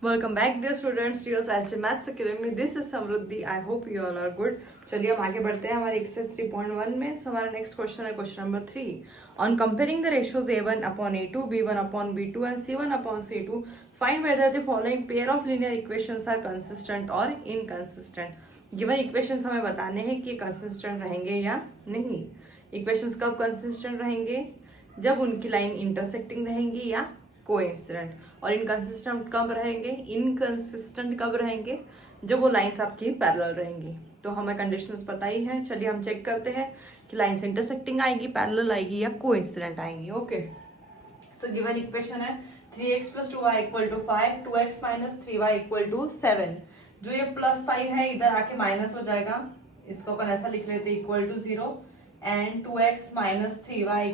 Welcome back dear students to your SJ Maths Academy. This is Samruddhi. I hope you all are good. चलिए हम आगे बढ़ते हैं हमारे एक्सरसाइज 3.1 में. सो हमारा नेक्स्ट क्वेश्चन है question number 3. On comparing the ratios a1 upon a2, b1 upon b2 and c1 upon c2, find whether the following pair of linear equations are consistent or inconsistent. Given equations हमें बताने हैं कि consistent रहेंगे या नहीं. Equations कब consistent रहेंगे? जब उनकी लाइन इंटरसेक्टिंग रहेंगी या कोइंसिडेंट. और इनकंसिस्टेंट कब रहेंगे? जब वो लाइंस आपकी पैरेलल रहेंगी. तो हमें कंडीशंस पता ही हैं. चलिए हम चेक करते हैं कि लाइंस इंटरसेक्टिंग आएगी, पैरेलल आएगी या कोइंसिडेंट आएंगी. ओके, सो गिवन इक्वेशन है 3x + 2y = 5, 2x - 3y = 7. जो ये +5 है इधर आके माइनस हो जाएगा, इसको अपन ऐसा लिख लेते हैं =0 and 2x - 3y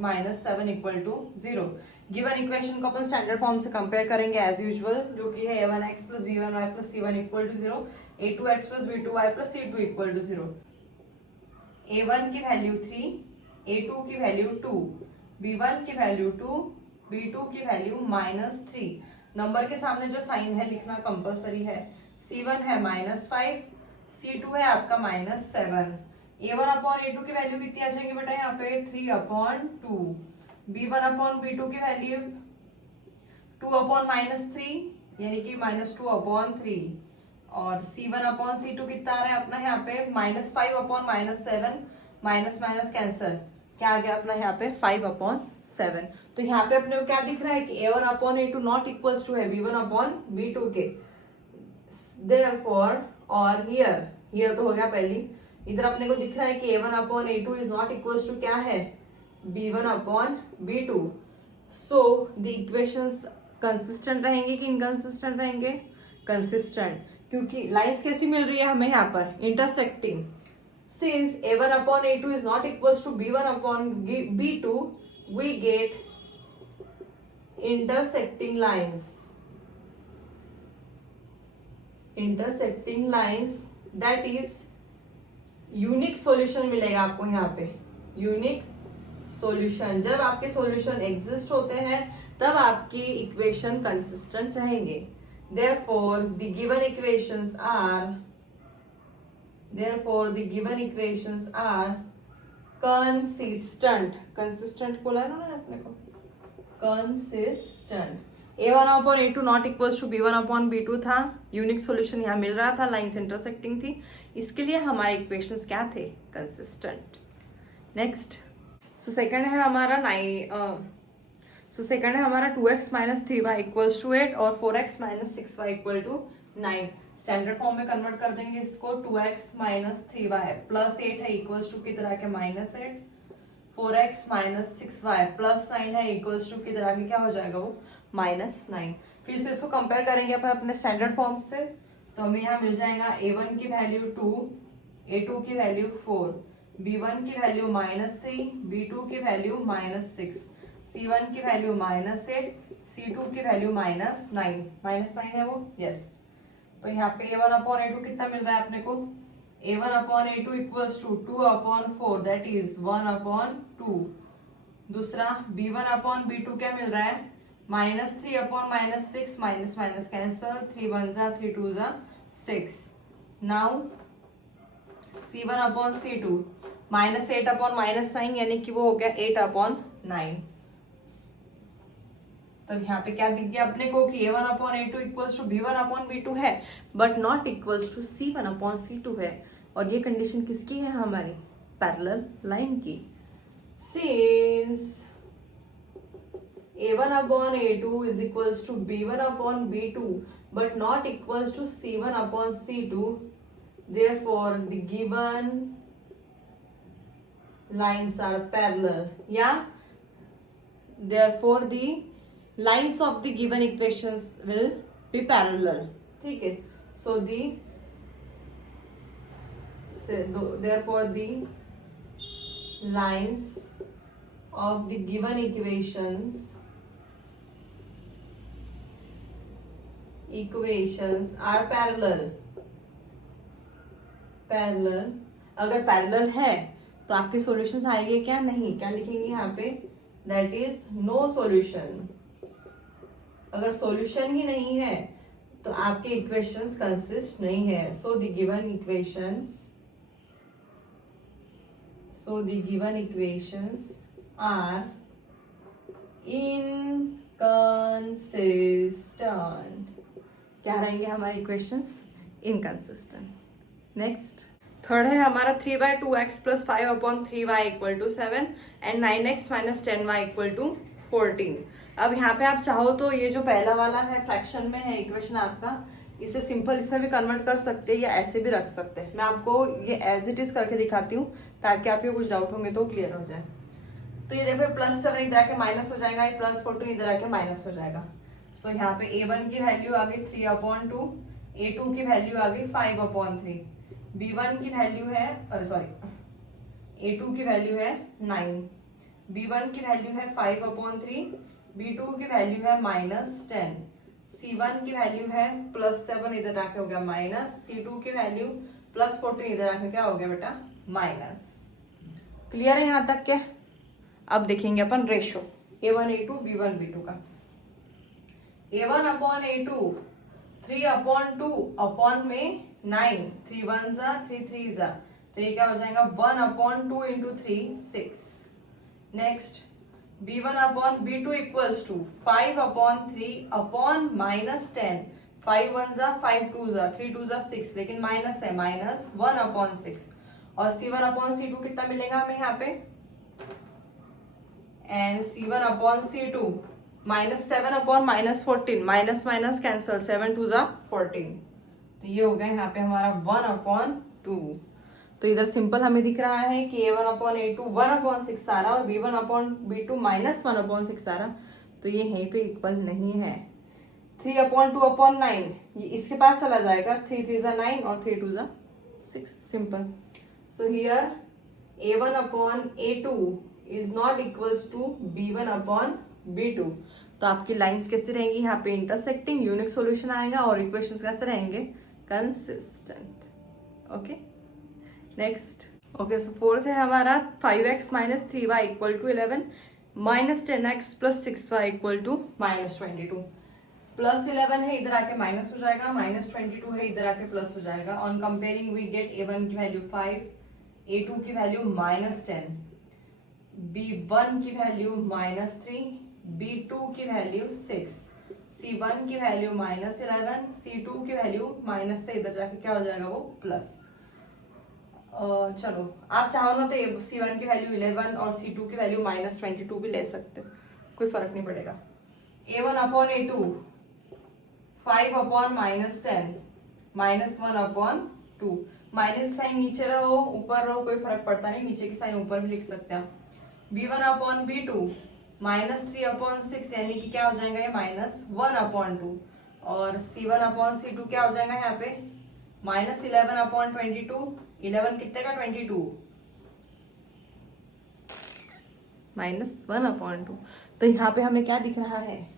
-7 = 0. Given equation को अपन स्टैंडर्ड फॉर्म से कंपेयर करेंगे एज यूजुअल, जो कि है a1x + b1y + c1 = 0, a2x + b2y + c2 = 0. a1 की वैल्यू 3, a2 की वैल्यू 2, b1 की वैल्यू 2, b2 की वैल्यू -3. नंबर के सामने जो साइन है लिखना कंपलसरी है. c1 है -5, c2 है आपका -7. a1 upon a2 की वैल्यू कितनी आ जाएगी बेटा? यहाँ पे 3/2. b1 upon b2 की वैल्यू 2/-3 यानी कि -2/3. और c1 upon c2 कितना आ रहा है अपना यहाँ पे? -5/-7. माइनस कैंसल, क्या आ गया अपना यहाँ पे? 5/7. तो यहाँ पे अपने को क्या दिख रहा है कि a1 upon a2 not equals to है b1 upon b2 के. Therefore, और हियर तो हो गया पहली. इधर अपने को दिख रहा है कि a1 upon a2 is not equals to क्या है? b1 upon b2. So the equations consistent रहेंगे कि इनकंसिस्टेंट रहेंगे? कंसिस्टेंट, क्योंकि लाइंस कैसी मिल रही है हमें यहाँ पर? Intersecting. Since a1 upon a2 is not equals to b1 upon b2, we get intersecting lines. That is unique solution मिलेगा आपको यहाँ पे. यूनिक सॉल्यूशन, जब आपके सॉल्यूशन एग्जिस्ट होते हैं तब आपकी इक्वेशन कंसिस्टेंट रहेंगे. Therefore, the given equations are consistent. Consistent बोला ना अपने को? Consistent. a1 upon a2 not equals to b1 upon b2 था. यूनिक सॉल्यूशन यहाँ मिल रहा था, लाइंस इंटरसेक्टिंग थी, इसके लिए हमारे इक्वेशंस क्या थे? कंसिस्टेंट. नेक्स्ट, सो सेकंड है हमारा 2x - 3y = 8 और 4x - 6y = 9. स्टैंडर्ड फॉर्म में कन्वर्ट कर देंगे इसको. 2x - 3y +8 है इक्वल्स टू किधर आके -8. 4x - 6y +9 है इक्वल्स टू किधर आके क्या हो जाएगा? वो -9. फिर से इसको कंपेयर करेंगे अपन अपने स्टैंडर्ड फॉर्म से, तो हमें यहाँ मिल जाएगा a1 की वैल्यू 2, a2 की वैल्यू 4, b1 की वैल्यू -3, b2 की वैल्यू -6, c1 की वैल्यू -8, c2 की वैल्यू -9. -9 है वो, यस. तो यहाँ पे a1 upon a2 कितना मिल रहा है अपने को? a1 upon a2 equals to 2/4, that is 1/2. दूसरा b1 upon b2 क्या मिल रहा है? -3/-6, minus cancel, 3 1 3 2 6. Now c1 upon c2 -8/-9 यानी कि वो हो गया 8/9. तो यहाँ पे क्या दिख गया अपने को कि a1 upon a2 equals to b1 upon b2 है, but not equals to c1 upon c2 है. और ये कंडीशन किसकी है? हमारी पैरेलल लाइन की. Since a1 upon a2 is equals to b1 upon b2 but not equals to c1 upon c2, therefore the given lines are parallel. Yeah, therefore the lines of the given equations will be parallel. ठीक है. So therefore the lines of the given equations are parallel. अगर parallel है तो आपके solutions आएंगे क्या? नहीं. क्या लिखेंगे यहाँ पे? That is no solution. अगर सॉल्यूशन ही नहीं है तो आपके इक्वेशंस कंसिस्ट नहीं है. So the given equations are inconsistent. क्या रहेंगे हमारे इक्वेशंस? इनकंसिस्टेंट. नेक्स्ट थर्ड है हमारा 3/2x + 5/3y = 7 and 9x - 10y = 14. अब यहाँ पे आप चाहो तो ये जो पहला वाला है फ्रैक्शन में है इक्वेशन आपका, इसे सिंपल इसमें भी कन्वर्ट कर सकते हैं या ऐसे भी रख सकते हैं. मैं आपको ये एज इट इज करके दिखाती हूँ ताकि आपके कुछ डाउट होंगे तो क्लियर हो जाए. तो ये देखो +7 इधर आके माइनस हो जाएगा, ये +14 इधर आके माइनस हो जाएगा. सो यहाँ पे a1 की वैल्यू आ गई 3/2, a2 की वैल्यू आ गई 5/3, b1 की वैल्यू है a2 की वैल्यू है 9, b1 की वैल्यू है 5/3, b2 की वैल्यू है -10, c1 की वैल्यू है +7 इधर आके हो गया माइनस, c2 की वैल्यू +14 इधर आके क्या हो गया बेटा? माइनस. क्लियर है यहाँ तक के? अब देखेंगे अपन ratio a1 a2 b1 b2 का. a1/a2 3/2 अपॉन में 9, 3 1 3 3 तो ये क्या हो जाएगा? 1/2 × 3 6. नेक्स्ट b1/b2 = 5/3 अपॉन -10, 5 1 5 2 3 2 6, लेकिन माइनस है, -1/6. और c1/c2 कितना मिलेगा हमें यहाँ पे? And c1/c2 -7/-14, minus minus cancel, 7 2 14. तो ये हो गया यहाँ पे हमारा 1/2. तो इधर सिंपल हमें दिख रहा है कि a1/a2 1/6 आ रहा और b1/b2 -1/6 आ रहा. तो ये यहीं पे इक्वल नहीं है. 3/2/9 ये इसके पास चला जाएगा, 3 3 9 और 3 2 6. Simple. So here a1/a2 is not equals to b1/b2. तो आपकी लाइंस कैसे रहेंगी? यहाँ पे इंटरसेक्टिंग यूनिक सॉल्यूशन आएगा और इक्वेशंस कैसे रहेंगे? Consistent. Okay. Next okay. So fourth है हमारा 5x - 3y = 11, -10x + 6y = -22. +11 है इधर आके माइनस हो जाएगा, -22 है इधर आके प्लस हो जाएगा. On comparing we get a1 की वैल्यू 5, a2 की वैल्यू -10, b1 की वैल्यू -3, b2 की वैल्यू 6, c1 की वैल्यू -11, c2 की वैल्यू माइनस से इधर जाके क्या हो जाएगा? वो प्लस. चलो आप चाहो ना तो c1 की वैल्यू 11 और c2 की वैल्यू -22 भी ले सकते हो, कोई फर्क नहीं पड़ेगा. a1/a2 5/-10 -1/2. माइनस साइन नीचे रहो ऊपर रहो कोई फर्क पड़ता नहीं, नीचे की साइन ऊपर भी लिख सकते हैं. b1/b2 -3/6 यानी कि क्या हो जाएगा? ये -1/2. और c1/c2 क्या हो जाएगा यहाँ पे? -11/22. 11 कितने का? 22 -1/2. तो यहाँ पे हमें क्या दिख रहा है?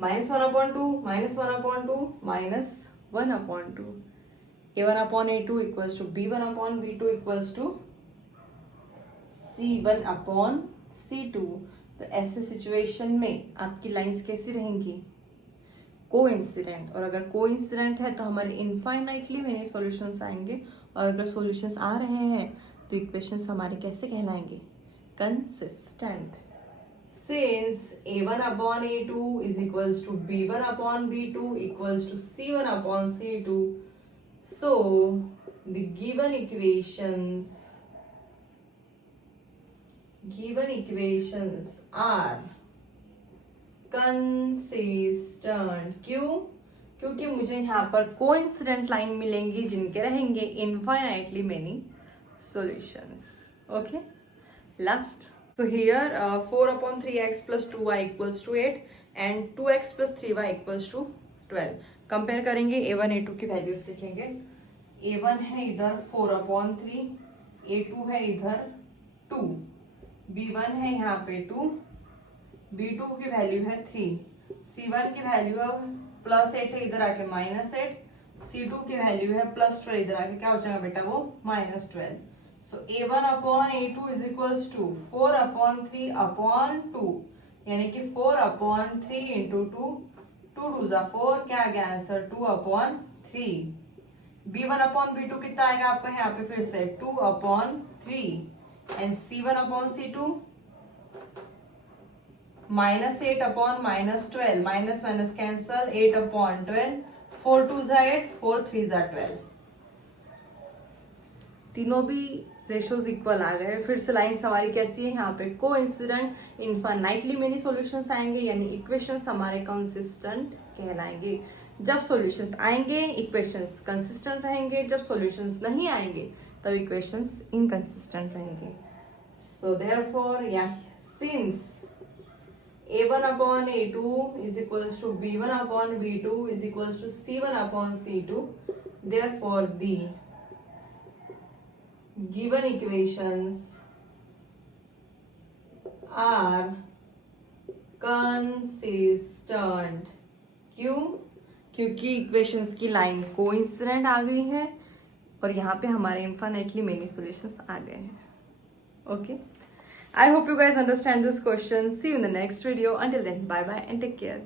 -1/2 -1/2 -1/2. a1/a2 = b1/b2 = c1/c2. तो ऐसे सिचुएशन में आपकी लाइंस कैसी रहेंगी? कोइंसिडेंट. और अगर कोइंसिडेंट है तो हमारे इनफाइनाइटली मेनी सॉल्यूशंस आएंगे, और अगर सॉल्यूशंस आ रहे हैं तो इक्वेशंस हमारे कैसे कहलाएंगे? Consistent. Since a1/a2 = b1/b2 = c1/c2, so the given equations are consistent. क्यों? क्योंकि मुझे यहाँ पर कोइंसिडेंट लाइन मिलेंगी जिनके रहेंगे infinitely many solutions. Okay. Last. So here 4/3x + 2y = 8 and 2x + 3y = 12. Compare करेंगे a1 a2 की वैल्यूज लिखेंगे. a1 है इधर 4/3, a2 है इधर 2, b1 है यहाँ पे 2, b2 की वैल्यू है 3, c1 की वैल्यू +8 है इधर आके -8, c2 की वैल्यू है +12 इधर आके क्या हो जाएगा बेटा? वो -12. So a1/a2 = 4/3/2 यानी कि 4/3 × 2 2 2 जा 4, क्या आ गया आंसर 2/3। B1 अपॉन B2 कितना आएगा आपका यहाँ पे फिर से 2/3 and C1/C2 -8 upon -12, minus minus cancel 8/12, 4 2 जा 8, 4 3 जा 12। तीनों भी रेशोज इक्वल आ गए। फिर से लाइन्स हमारी कैसी है यहाँ पे कोइंसिडेंट इनफाइनाइटली मेनी सॉल्यूशंस आएंगे, यानी इक्वेशंस हमारे कंसिस्टेंट कहलाएंगे। जब सॉल्यूशंस आएंगे इक्वेशंस कंसिस्टेंट रहेंगे, जब सॉल्यूशंस नहीं आएंगे तब इक्वेशंस इनकंसिस्टेंट रहेंगे। सो देयरफॉर या since A1/A2 is equals to B1/B2 is equals to C1/C2, therefore the given equations are consistent। क्यों? क्योंकि इक्वेशंस की लाइन कोइंसिडेंट आ गई है और यहाँ पे हमारे इनफाइनाइटली मेनी सॉल्यूशंस आ गए हैं। Okay, I hope you guys understand this question. See you in the next video. Until then, bye bye and take care.